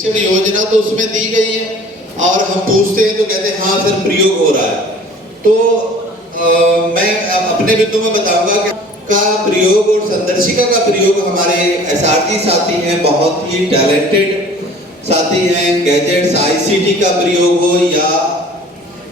योजना तो उसमें दी गई है और हम पूछते हैं तो कहते हैं हाँ सर प्रयोग हो रहा है। तो मैं अपने बिंदु में बताऊंगा कि का प्रयोग और संदर्शिका का प्रयोग हमारे एसआरटी साथी हैं, बहुत ही टैलेंटेड साथी हैं। गैजेट्स आईसीटी का प्रयोग हो या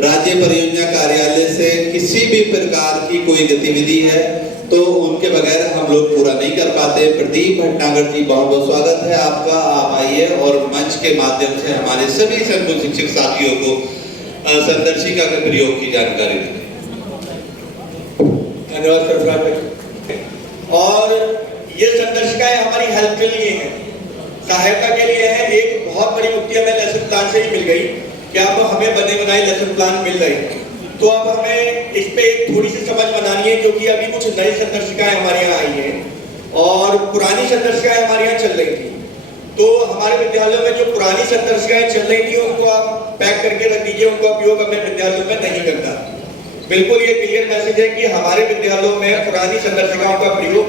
राज्य परियोजना कार्यालय से किसी भी प्रकार की कोई गतिविधि है तो उनके बगैर हम लोग पूरा नहीं कर पाते। प्रदीप भटनागर जी, बहुत बहुत स्वागत है आपका। आप आइए और मंच के माध्यम से हमारे सभी संकुल शिक्षक साथियों को संदर्शिका के प्रयोग की जानकारी दें। धन्यवाद सर। और ये संदर्शिकाएं हमारी हेल्प के लिए हैं, सहायता के लिए है। एक बहुत बड़ी मुक्ति हमें लेसन प्लान से ही मिल गई कि अब हमें बने बनाए लेसन प्लान मिल रहे हैं। तो अब हमें इस पे एक थोड़ी सी समझ बनानी है, क्योंकि अभी कुछ नई संदर्शिकाएं हमारे यहाँ आई हैं और पुरानी संदर्शिकाएं हमारे यहाँ चल रही थी। तो हमारे विद्यालयों में जो पुरानी संदर्शिकाएं चल रही थी उनको आप पैक करके रख दीजिए, उनका उपयोग हमें विद्यालयों में नहीं करना। बिल्कुल ये क्लियर मैसेज है कि हमारे विद्यालयों में पुरानी संदर्शिकाओं का प्रयोग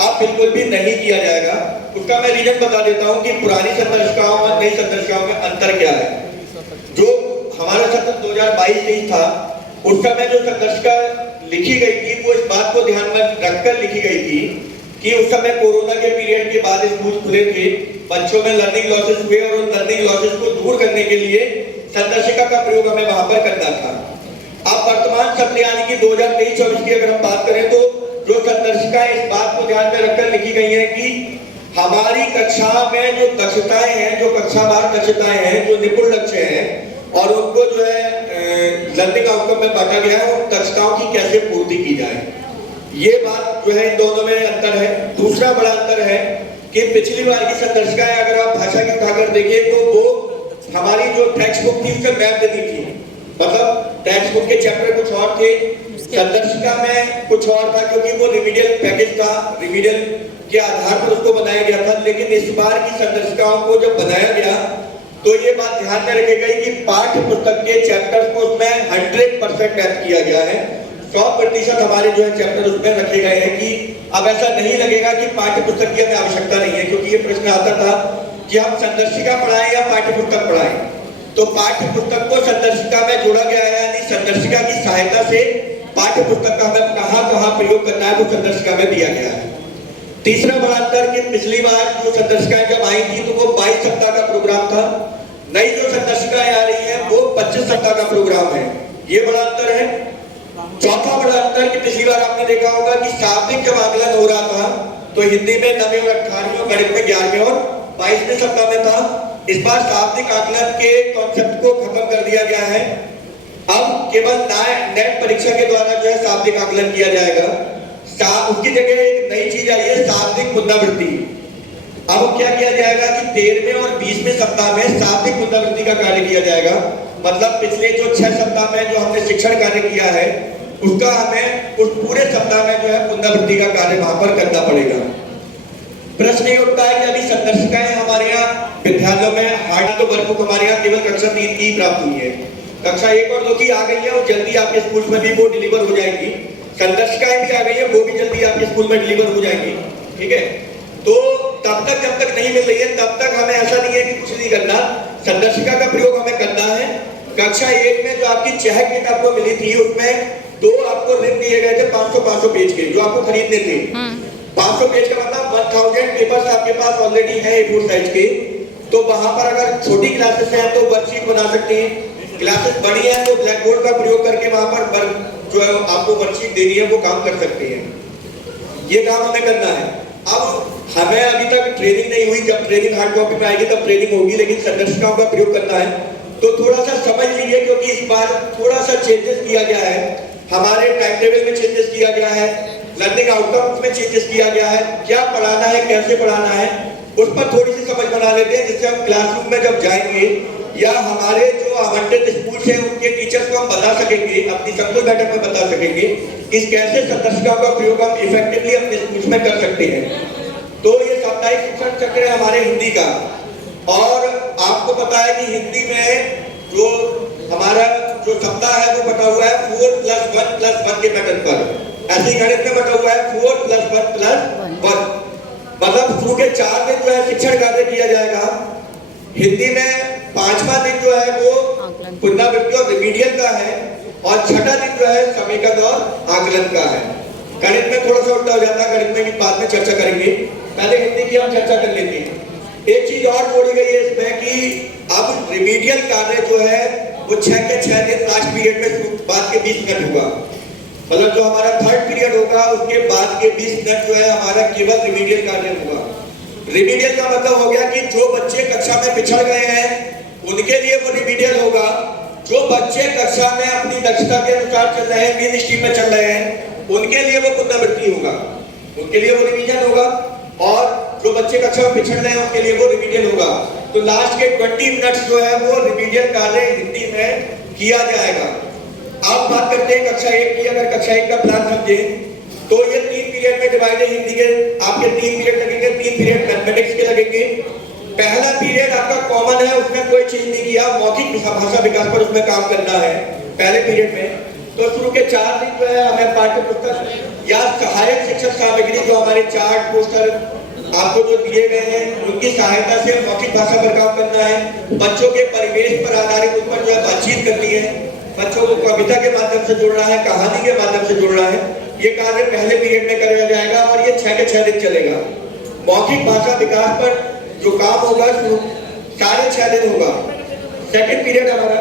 अब बिल्कुल भी नहीं किया जाएगा। उसका मैं रीजन बता देता हूँ कि पुरानी संदर्शिकाओं और नई संदर्शिकाओं में अंतर क्या है। जो हमारा सत्र 2022-23 था, उस समय जो संदर्शिका लिखी गई थी वो इस बात को ध्यान में रखकर लिखी गई थी कि उस समय कोरोना के पीरियड के बाद स्कूल खुले थे, बच्चों में लर्निंग लॉसेस हुए और उन लर्निंग लॉसेस को दूर करने के लिए संदर्शिका का प्रयोग हमें वहां पर करना था। अब वर्तमान सत्र यानी कि 2023-24 की अगर हम बात करें तो जो संदर्शिका इस बात को ध्यान में रखकर लिखी गई है कि हमारी कक्षा में जो दक्षताएं हैं, जो कक्षावार दक्षताएं हैं, जो निपुण लक्ष्य हैं और उनको जो है लर्निंग आउटकम में बांटा गया है, उन दक्षताओं की कैसे पूर्ति की जाए, ये बात जो है इन दोनों में अंतर है। दूसरा बड़ा अंतर है कि पिछली बार की संदर्शिकाएं अगर आप भाषा की उठाकर देखिए तो वो हमारी जो टेक्स्ट बुक थी उसमें मैप देती थी, मतलब टेक्स्ट बुक के चैप्टर कुछ और थे, संदर्शिका में कुछ और था, क्योंकि वो रिमीडियल पैकेज था, रिमीडियल के आधार पर उसको बनाया गया था। लेकिन इस बार की संदर्शिकाओं को जब बनाया गया तो ये बात ध्यान में रखी गई कि पाठ्य पुस्तक के चैप्टर्स को उसमें 100% मैप किया गया है। 100% हमारे जो है चैप्टर उसमें रखे गए हैं कि अब ऐसा नहीं लगेगा कि पाठ्य पुस्तक की हमें आवश्यकता नहीं है, क्योंकि ये प्रश्न आता था कि हम संदर्शिका पढ़ाएं या पाठ्य पुस्तक पढ़ाएं। तो पाठ्य पुस्तक को संदर्शिका में जोड़ा गया है, यानी संदर्शिका की सहायता से पाठ्य पुस्तक का हमें कहाँ प्रयोग करना है वो संदर्शिका में दिया गया है। तीसरा बड़ा अंतर कि पिछली बार जो संदर्शिकाएं जब आई थी तो वो 22 सप्ताह का प्रोग्राम था, नई जो संदर्शिकाएं आ रही है वो 25 सप्ताह का प्रोग्राम है। ये बड़ा अंतर है। चौथा बड़ा अंतर कि पिछली बार आपने देखा होगा कि शाब्दिक जब आकलन हो रहा था तो हिंदी में 9वीं और 18वीं और गणित में 11वें और 22वें सप्ताह में था। इस बार शाब्दिक आकलन के कॉन्सेप्ट को खत्म कर दिया गया है। अब केवल नेट परीक्षा के द्वारा जो है शाब्दिक आकलन किया जाएगा। उसकी जगह एक नई चीज आई है, शाब्दिक पुनरावृत्ति। अब क्या किया जाएगा कि 13वें और 20वें सप्ताह में शाब्दिक पुनरावृत्ति का कार्य किया जाएगा। मतलब पिछले जो 6 सप्ताह में जो हमने शिक्षण कार्य किया है उसका हमें उस पूरे सप्ताह में जो है पुनरावृत्ति का कार्य वहां पर करना पड़ेगा। प्रश्न ये उठता है कि अभी संदर्शिकाएं हमारे यहाँ विद्यालयों में हार्ड तो वर्कबुक हमारे यहाँ केवल कक्षा 3 की प्राप्त हुई है, कक्षा 1 और 2 की आ गई है और जल्दी आपके स्कूल में भी वो डिलीवर हो जाएगी। संदर्शिकाएं भी आ गई है, वो भी जल्दी आपके स्कूल में डिलीवर हो जाएंगी। ठीक है, तो तब तक जब तक नहीं मिल रही है तब तक हमें ऐसा नहीं है कि कुछ नहीं करना, संदर्शिका का प्रयोग हमें करना है। कक्षा 1 में जो आपकी चेक किट आपको मिली थी उसमें 2 आपको लिंक दिए गए थे 500 पेज के, जो आपको खरीदने थे। 500 पेज का मतलब 1000 पेपर्स आपके पास ऑलरेडी है A4 साइज के। तो वहां पर अगर छोटी क्लासेस हैं तो वर्कशीट बना सकते हैं, क्लासेस बड़ी है तो ब्लैक बोर्ड का प्रयोग करके वहां पर जो है आपको वर्कशीट देनी है वो काम कर सकते हैं। ये काम हमें करना है। अब हमें अभी तक ट्रेनिंग नहीं हुई, जब ट्रेनिंग हार्ड कॉपी में आएगी तब ट्रेनिंग होगी, लेकिन संदर्शिकाओं का प्रयोग करना है तो थोड़ा सा समझ लीजिए, क्योंकि इस बार थोड़ा सा चेंजेस किया गया है। हमारे टाइम टेबल में चेंजेस किया गया है, लर्निंग आउटकम्स में चेंजेस किया गया है, क्या पढ़ाना है कैसे पढ़ाना है उस पर थोड़ी सी समझ बना लेते हैं, जिससे हम क्लासरूम में जब जाएंगे या हमारे जो आवंटित स्कूल है उनके टीचर्स को हम बता सकेंगे, अपनी संकुल बैठक में बता सकेंगे कि कैसे संदर्शिकाओं का प्रयोग हम इफेक्टिवली अपने स्कूल में कर सकते हैं। तो ये साप्ताहिक शिक्षण चक्र है हमारे हिंदी का, और आपको पता है कि हिंदी में जो हमारा जो सप्ताह है वो बटा हुआ है 4+1+1 के पैटर्न पर। ऐसे ही गणित में बटा हुआ है 4+1+1, मतलब शुरू के 4 दिन जो है शिक्षण कार्य किया जाएगा हिंदी में 5वां दिन जो है वो पुनरावृत्ति और रिमीडियल का है, और 6ठा दिन जो है समीकरण और आकलन का है। गणित में थोड़ा सा उल्टा हो जाता है, गणित में भी बाद में चर्चा करेंगे, पहले हिंदी की हम चर्चा कर लेते हैं। एक चीज और जोड़ी गई है इसमें कि अब रिमीडियल कार्य जो है वो 6 के 6 दिन लास्ट पीरियड में बाद के 20 मिनट होगा। मतलब जो हमारा थर्ड पीरियड होगा उसके बाद के 20 मिनट जो है हमारा केवल रिमीडियल कार्य होगा। रिमीडियल का मतलब हो गया कि जो बच्चे कक्षा में पिछड़ गए हैं उनके लिए वो रिमीडियल होगा। जो बच्चे कक्षा में अपनी दक्षता के अनुसार चल रहे हैं, मेन स्ट्रीम में चल रहे हैं, उनके लिए वो पुनरावृत्ति होगा, उनके लिए वो रिवीजन होगा। और जो बच्चे कक्षा में पिछड़ रहे हैं उनके लिए वो रिवीजन होगा। तो लास्ट के 20 मिनट्स जो है वो रिवीजन कार्य हिंदी में किया जाएगा। आप बात करते हैं कक्षा 1 की, अगर कक्षा 1 का प्लान समझे तो ये 3 पीरियड में डिवाइड है हिंदी के। आपके 3 पीरियड लगेंगे, 3 पीरियड मैथमेटिक्स के लगेंगे। पहला पीरियड आपका कॉमन है, उसमें कोई चेंज नहीं किया, मौखिक भाषा विकास पर उसमें काम करना है पहले पीरियड में। तो शुरू के 4 दिन जो है हमें पाठ्य पुस्तक या सहायक शिक्षक सामग्री जो हमारे चार्ट पोस्टर आपको जो दिए गए हैं उनकी सहायता से मौखिक भाषा पर काम करना है। बच्चों के परिवेश पर आधारित उन पर जो है बातचीत करनी है, बच्चों को कविता के माध्यम से जोड़ना है, कहानी के माध्यम से जोड़ना है। ये कार्य पहले पीरियड में कराया जाएगा और ये 6 के 6 दिन चलेगा। मौखिक भाषा विकास पर जो काम होगा साढ़े 6 दिन होगा। सेकंड पीरियड हमारा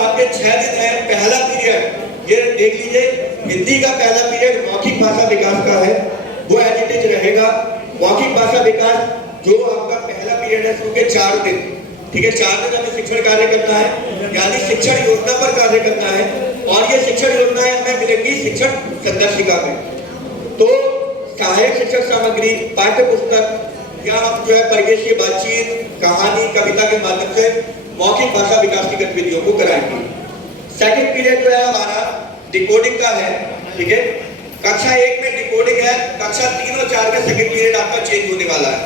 आपके 6 दिन है। पहला पीरियड ये देख लीजिए, हिंदी का पहला पीरियड मौखिक भाषा विकास का है, वो एज इट इज रहेगा। मौखिक भाषा विकास जो आपका पहला पीरियड है शुरू के 4 दिन, ठीक है, 4 दिन हमें शिक्षण कार्य करना है, यानी शिक्षण योजना पर कार्य करना है। और ये शिक्षण योजनाएं हमें मिलेंगी शिक्षण संदर्शिका में। तो सहायक शिक्षक सामग्री, पाठ्य पुस्तक या जो है परिवेश की बातचीत, कहानी, कविता के माध्यम से मौखिक भाषा विकास की गतिविधियों को कराएंगे। सेकंड पीरियड जो है हमारा डिकोडिंग का है, ठीक है। कक्षा 1 में डिकोडिंग है, कक्षा 3 और 4 में सेकंड पीरियड आपका चेंज होने वाला है।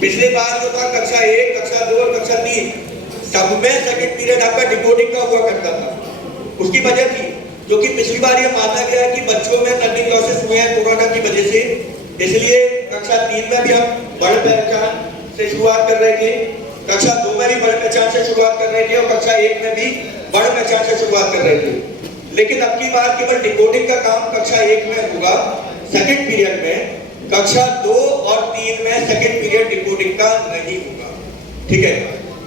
पिछले बार जो था कक्षा 1, कक्षा 2 और कक्षा 3 सब में सेकंड पीरियड आपका डिकोडिंग का हुआ करता था। उसकी वजह थी जो कि पिछली बार ये माना गया कि बच्चों में लर्निंग लॉसेस हुए हैं कोरोना की वजह से, इसलिए कक्षा 3 में भी हम बड़े पहचान से शुरुआत कर रहे थे, कक्षा 2 में भी बड़े पहचान से शुरुआत कर रहे थे और कक्षा 1 में भी बड़े पहचान से शुरुआत कर रहे थे। लेकिन अब की बार केवल डिकोडिंग का काम कक्षा 1 में होगा सेकंड पीरियड में, कक्षा 2 और 3 में सेकंड पीरियड डिकोडिंग का नहीं होगा, ठीक है।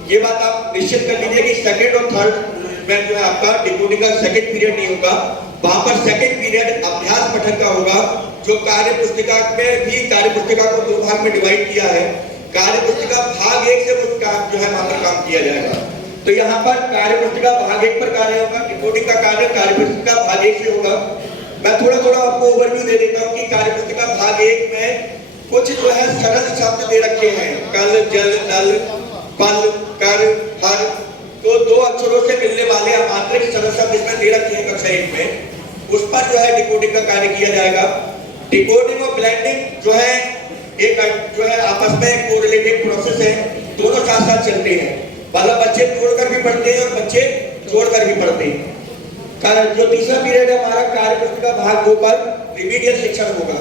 ये बात आप निश्चित कर लीजिए कि सेकंड और थर्ड में जो है आपका डिकोडिंग का सेकंड पीरियड नहीं होगा। वहां पर सेकंड पीरियड अभ्यास पठन का होगा, जो कार्य पुस्तिका में भी कार्य पुस्तिका को 2 भाग में डिवाइड किया है। कार्य पुस्तिका भाग 1 से उसका जो है वहां पर काम किया जाएगा। तो यहाँ पर कार्य पुस्तिका भाग 1 पर कार्य होगा, डिकोडिंग का कार्य कार्य पुस्तिका भाग 1 से होगा। मैं थोड़ा थोड़ा आपको ओवरव्यू दे देता हूँ कि कार्य पुस्तिका भाग 1 में कुछ जो है सरल शब्द दे रखे हैं, कल, जल, नल, पल, कर, हर, तो 2 अक्षरों से मिलने वाले अमांतरिक सरल शब्द इसमें दे रखे हैं कक्षा 1 में, उस पर जो है डिकोडिंग का कार्य किया जाएगा। डिकोडिंग और ब्लेंडिंग जो है एक जो है आपस में कोरिलेटेड प्रोसेस है, दोनों साथ साथ चलते हैं। मतलब बच्चे जोड़कर भी पढ़ते हैं और बच्चे जोड़कर भी पढ़ते हैं। जो तीसरा पीरियड है हमारा कार्य पुस्तिका भाग 2 पर रिमीडियल शिक्षण होगा।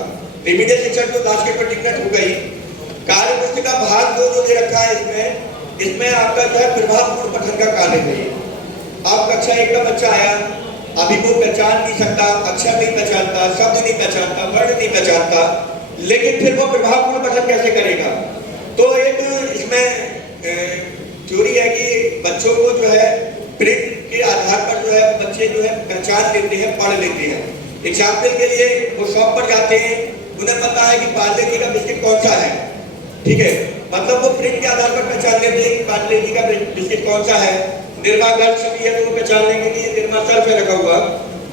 रिमीडियल शिक्षण तो लास्ट के 20 मिनट हो गई। कार्य पुस्तिका भाग 2 जो दे रखा है इसमें आपका जो है प्रभावपूर्ण पठन का कार्य है। आप कक्षा 1 का बच्चा आया, अभी वो पहचान नहीं सकता, अक्षर नहीं पहचानता, शब्द नहीं पहचानता, वर्ण नहीं पहचानता, लेकिन फिर वो प्रभावपूर्ण पठन कैसे करेगा? तो एक इसमें थ्योरी है कि बच्चों को जो है प्रिंट के आधार पर जो है बच्चे जो है पहचान लेते हैं, पढ़ लेते हैं। एग्जाम्पल के लिए वो शॉप पर जाते हैं, उन्हें पता है कि पार्ले जी का बिस्किट कौन सा है, ठीक है, मतलब वो प्रिंट के आधार पर पहचान लेते हैं कि पार्ले जी का बिस्किट कौन सा है। निर्मा गर्ल छवि है तो वो पहचान लेंगे कि ये निर्मा सर्फ है रखा हुआ।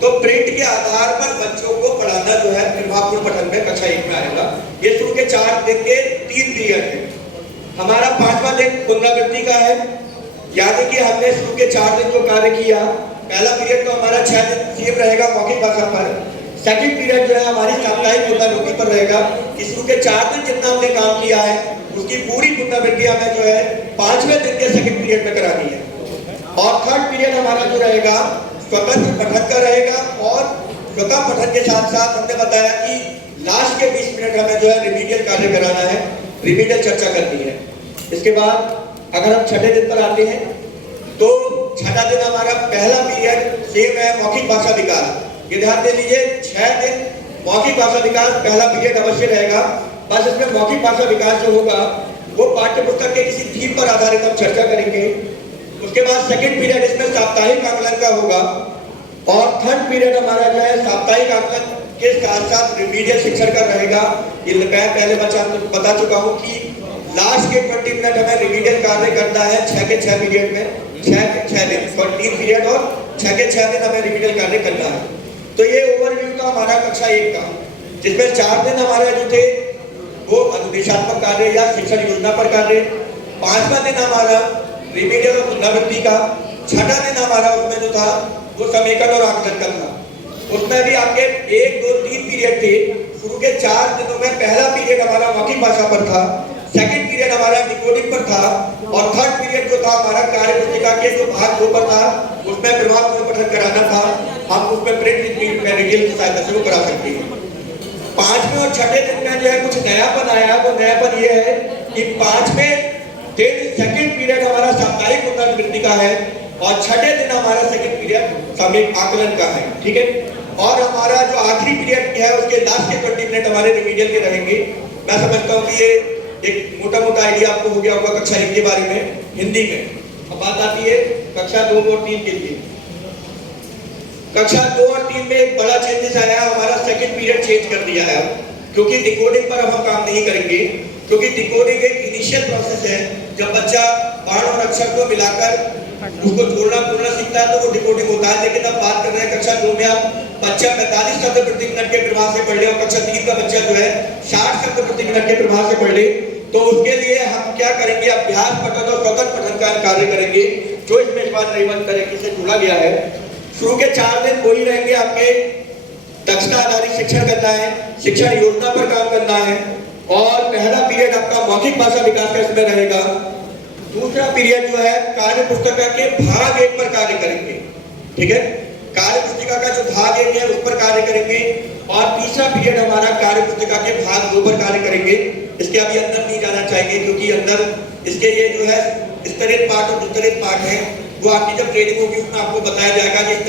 तो प्रिंट के आधार पर बच्चों को पढ़ाना जो है प्रभावपूर्ण पठन में कक्षा 1 में आएगा। ये शुरू के 4 दिन के 3 पीरियड है। हमारा 5वां दिन पुनरावृत्ति का है, यानी कि हमने शुरू के 4 दिन जो कार्य किया, पहला पीरियड तो हमारा 6 दिन सेम रहेगा मौखिक भाषा पर, सेकंड पीरियड जो है हमारी साप्ताहिक पुनरावृत्ति पर रहेगा। इस शुरू के 4 दिन जितना हमने काम किया है उसकी पूरी पुनरावृत्ति हमें जो है 5वें दिन के सेकंड पीरियड में करानी है। और थर्ड पीरियड हमारा जो रहेगा स्वतंत्र पठन का रहेगा। और स्वतंत्र पठन के साथ साथ हमने बताया कि लास्ट के 20 मिनट हमें जो है रिमीडियल कार्य कराना है, रिमीडियल चर्चा करनी है। इसके बाद अगर हम छठे दिन पर आते हैं तो छठा दिन हमारा पहला पीरियड सेम है मौखिक भाषा विकास। ये ध्यान दे लीजिए 6 दिन मौखिक भाषा विकास पहला पीरियड अवश्य रहेगा। बस इसमें मौखिक भाषा विकास जो होगा वो पाठ्य पुस्तक के किसी थीम पर आधारित हम चर्चा करेंगे। उसके बाद सेकंड पीरियड इसमें साप्ताहिक आकलन का होगा और थर्ड पीरियड हमारा जो है साप्ताहिक आकलन के साथ साथ रिमीडियल शिक्षण का रहेगा। ये मैं पहले बता चुका हूँ कि लास्ट के 20 मिनट हमें रिमीडियल कार्य करना है 6 के 6 पीरियड में, 6 के 6 दिन और 3 पीरियड और 6 के 6 दिन हमें रिमीडियल कार्य करना है। तो ये ओवरव्यू था हमारा कक्षा 1 का, जिसमें 4 दिन हमारे जो थे वो अनुदेशात्मक कार्य या शिक्षण योजना पर कार्य, 5वां दिन हमारा रिमीडियल और पुनरावृत्ति का, 6ठा दिन हमारा उसमें जो था वो समेकन और आकलन का था। उसमें भी आपके 1, 2, 3 पीरियड थे। शुरू के 4 दिनों में पहला पीरियड हमारा मौखिक भाषा पर था, सेकंड पीरियड हमारा डिकोडिंग पर था और थर्ड पीरियड जो था हमारा कार्य पुस्तिका के जो भाग 2 पर था उसमें प्रभावपूर्ण पठन कराना था। हम उसमें प्रिंट मटेरियल की सहायता से वो करा सकते हैं। 5वें और 6ठे दिन में जो है कुछ नयापन आया। वो नयापन ये है कि 5वें दिन सेकंड पीरियड हमारा साप्ताहिक पुनरावृत्ति का है और 6ठे दिन हमारा सेकंड पीरियड समीप आकलन का है। ठीक है, और हमारा जो आखिरी पीरियड है उसके लास्ट के 20 मिनट हमारे रिमीडियल के रहेंगे। मैं समझता हूँ कि ये एक मोटा मोटा आइडिया आपको हो गया होगा कक्षा 1 के बारे में हिंदी में। अब बात आती है कक्षा 2 और 3 के लिए। कक्षा 2 और 3 में एक बड़ा चेंजेस आया, हमारा सेकंड पीरियड चेंज कर दिया है क्योंकि डिकोडिंग पर हम काम नहीं करेंगे, क्योंकि डिकोडिंग एक इनिशियल प्रोसेस है। जब बच्चा वर्ण और अक्षर को मिलाकर उसको जोड़ना बोलना सीखता है तो वो डिकोडिंग होता है। लेकिन अब बात कर रहे हैं कक्षा 2 में आप बच्चा 45 शब्द प्रति मिनट के प्रवाह से पढ़ ले और कक्षा 3 का बच्चा जो है 60 शब्द प्रति मिनट के प्रवाह से पढ़ ले, तो उसके लिए हम क्या करेंगे, अभ्यास पठन और स्वतंत्र पठन का कार्य करेंगे जो इसमें इस बार नई तरीके से जोड़ा गया है। शुरू के 4 दिन वही रहेंगे, आपके दक्षता आधारित शिक्षण करना है, शिक्षण योजना पर काम करना है और पहला पीरियड आपका मौखिक भाषा विकास का इसमें रहेगा। दूसरा पीरियड जो है कार्य पुस्तिका के भाग 1 पर कार्य करेंगे। ठीक है, कार्य पुस्तिका का जो भाग 1 है उस पर कार्य करेंगे और तीसरा पीरियड हमारा कार्य पुस्तिका के भाग 2 पर कार्य करेंगे। इसके अभी अंदर नहीं जाना चाहिए क्योंकि अंदर इसके ये जो है स्तरित पाठ और विस्तरित पाठ है वो आपकी जब ट्रेनिंग होगी उसमें आपको बताया जाएगा कि